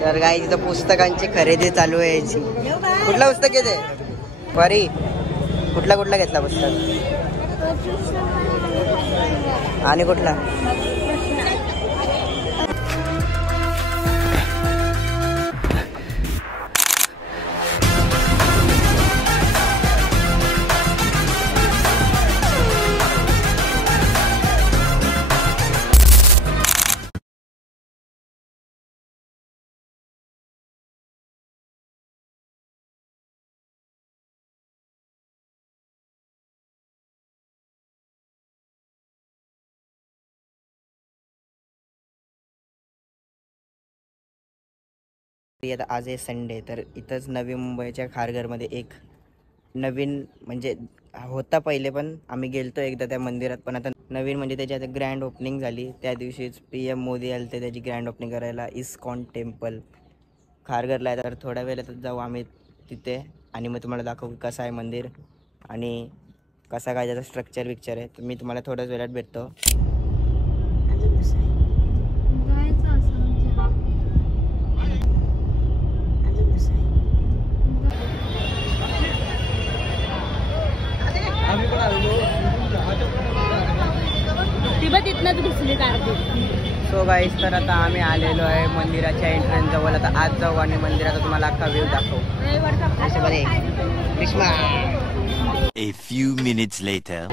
तर गाईस इथं पुस्तकांची खरेदी चालू आहे याची. कुठलं पुस्तक आहे ते परी? कुठला घेतला पुस्तक आणि कुठला? आता आज आहे संडे, तर इथंच नवी मुंबईच्या खारघरमध्ये एक नवीन म्हणजे होता पहिले, पण आम्ही गेलतो एकदा त्या मंदिरात, पण आता नवीन म्हणजे त्याची आता ग्रँड ओपनिंग झाली. त्या दिवशीच PM मोदी आले ते त्याची ग्रँड ओपनिंग करायला इस्कॉन टेम्पल खारघरला आहे. तर थोड्या वेळात जाऊ आम्ही तिथे आणि मग तुम्हाला दाखवू कसं आहे मंदिर आणि कसा काय त्याचा स्ट्रक्चर विक्चर आहे. तर मी तुम्हाला थोड्याच वेळात भेटतो. सो गाईस, तर आता आम्ही आलेलो आहे मंदिराच्या एंट्रन्स जवळ. आता आज जाऊ आणि मंदिराचा तुम्हाला अख्खा व्ह्यू दाखवू. A few minutes later.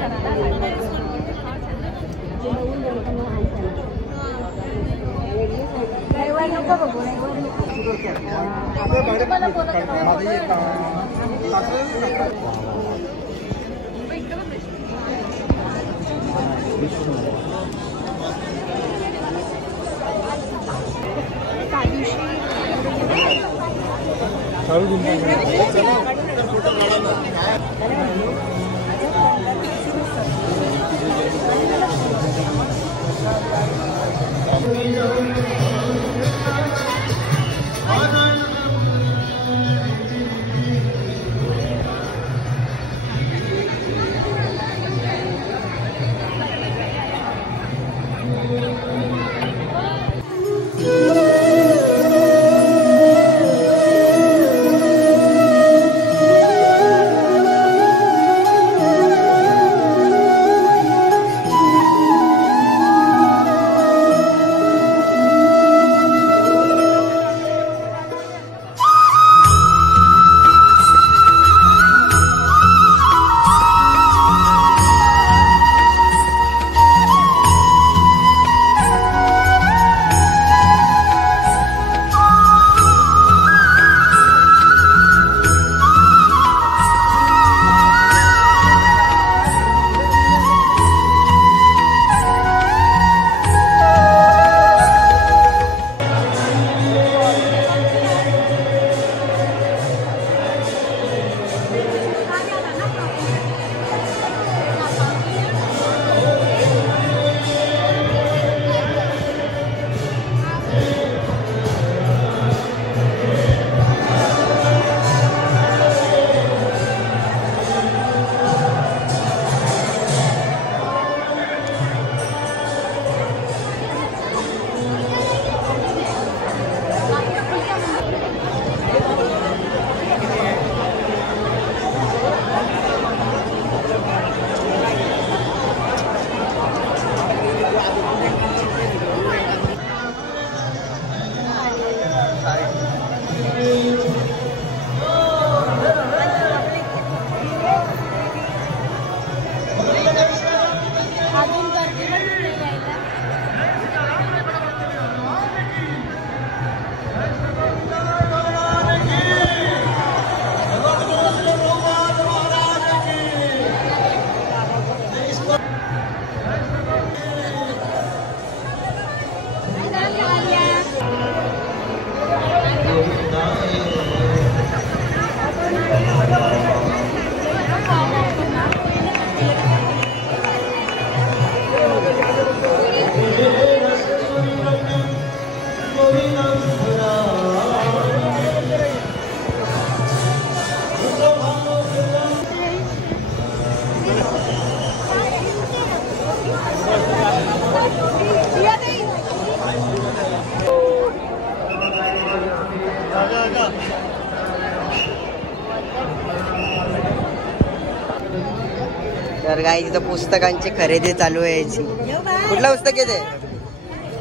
काय तिथं पुस्तकांची खरेदी चालू आहे याची. कुठलं पुस्तक आहे ते?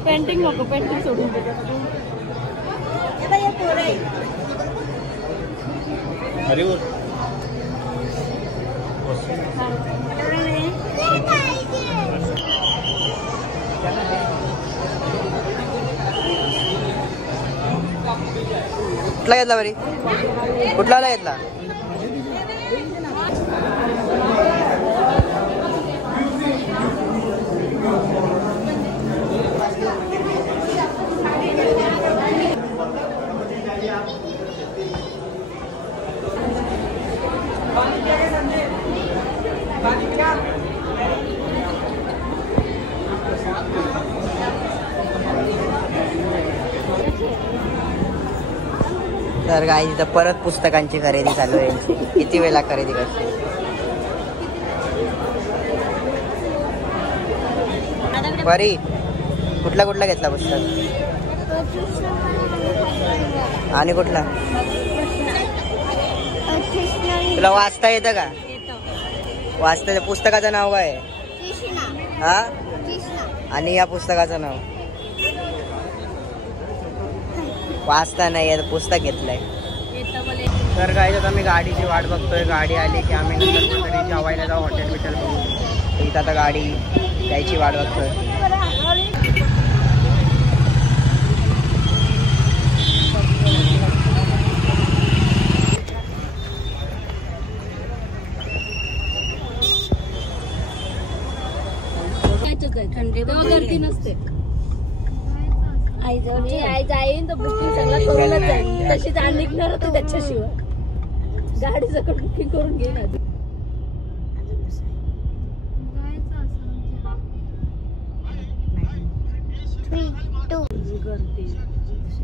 पेंटिंग नको, पेंटिंग सोडून दे. कुठला घेतला बरी? कुठला घेतला? तर काय इथं परत पुस्तकांची खरेदी चालू आहे. किती वेळा खरेदी करते? बरी कुठला कुठला घेतला पुस्तक? आणि कुठला? तुला वाचता येतं का? वाचता पुस्तकाचं नाव काय आहे? हा, आणि या पुस्तकाचं नाव? वाचता नाही आहे, पुस्तक घेतलंय. तर काय आता मी गाडीची वाट बघतोय. गाडी आली की आम्ही नंतर कुठेतरी जेवायला जाऊ, हॉटेल बिटेल बघू. इथं आता गाडी यायची वाट बघतोय. गर्दी नसते. आई जाईन तर बुकिंग सगळं करूनच जाईन. तशीच आणि निघणार होते त्याच्याशिवाय. गाडी सगळं बुकिंग करून घेईन आधी.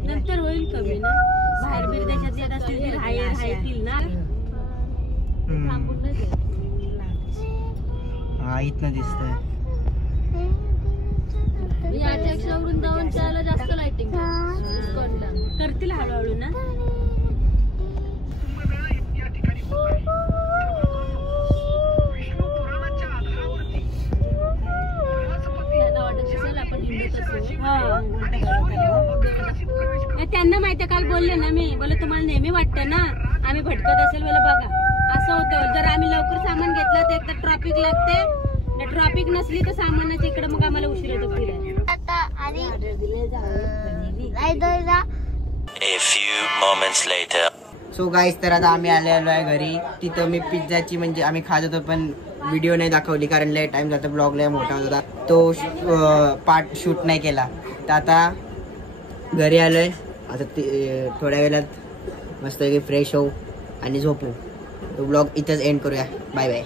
नंतर होईल कमी ना. बाहेर बीर देशात येत असतील तर राहतील ना. थांबून नाही देत. हा इथनं दिसतंय. याच्या वृंदावनच्या जास्त लाइटिंग करतील हळूहळू ना. त्यांना माहिती, काल बोलले ना मी, बोले तुम्हाला नेहमी वाटतं ना आम्ही भटकत असेल, बोले बघा असं होतं. जर आम्ही लवकर सामान घेतलं तर एकतर ट्रॉफिक लागते, ट्रॉफिक नसली तर सामानाच्या इकडे मग आम्हाला उशीर होतो फिरायला. A few moments later. So guys, तर आता आम्ही आलेलो आहे घरी. तिथं मी पिझ्झाची म्हणजे आम्ही खात होतो पण व्हिडिओ नाही दाखवली कारण लय टाइम जातो. ब्लॉग लय मोठा होता तो, पार्ट शूट नाही केला. तर आता घरी आलोय. आता थोड्या वेळात मस्त फ्रेश होऊ आणि झोपू. तो ब्लॉग इथंच एंड करूया. Bye bye.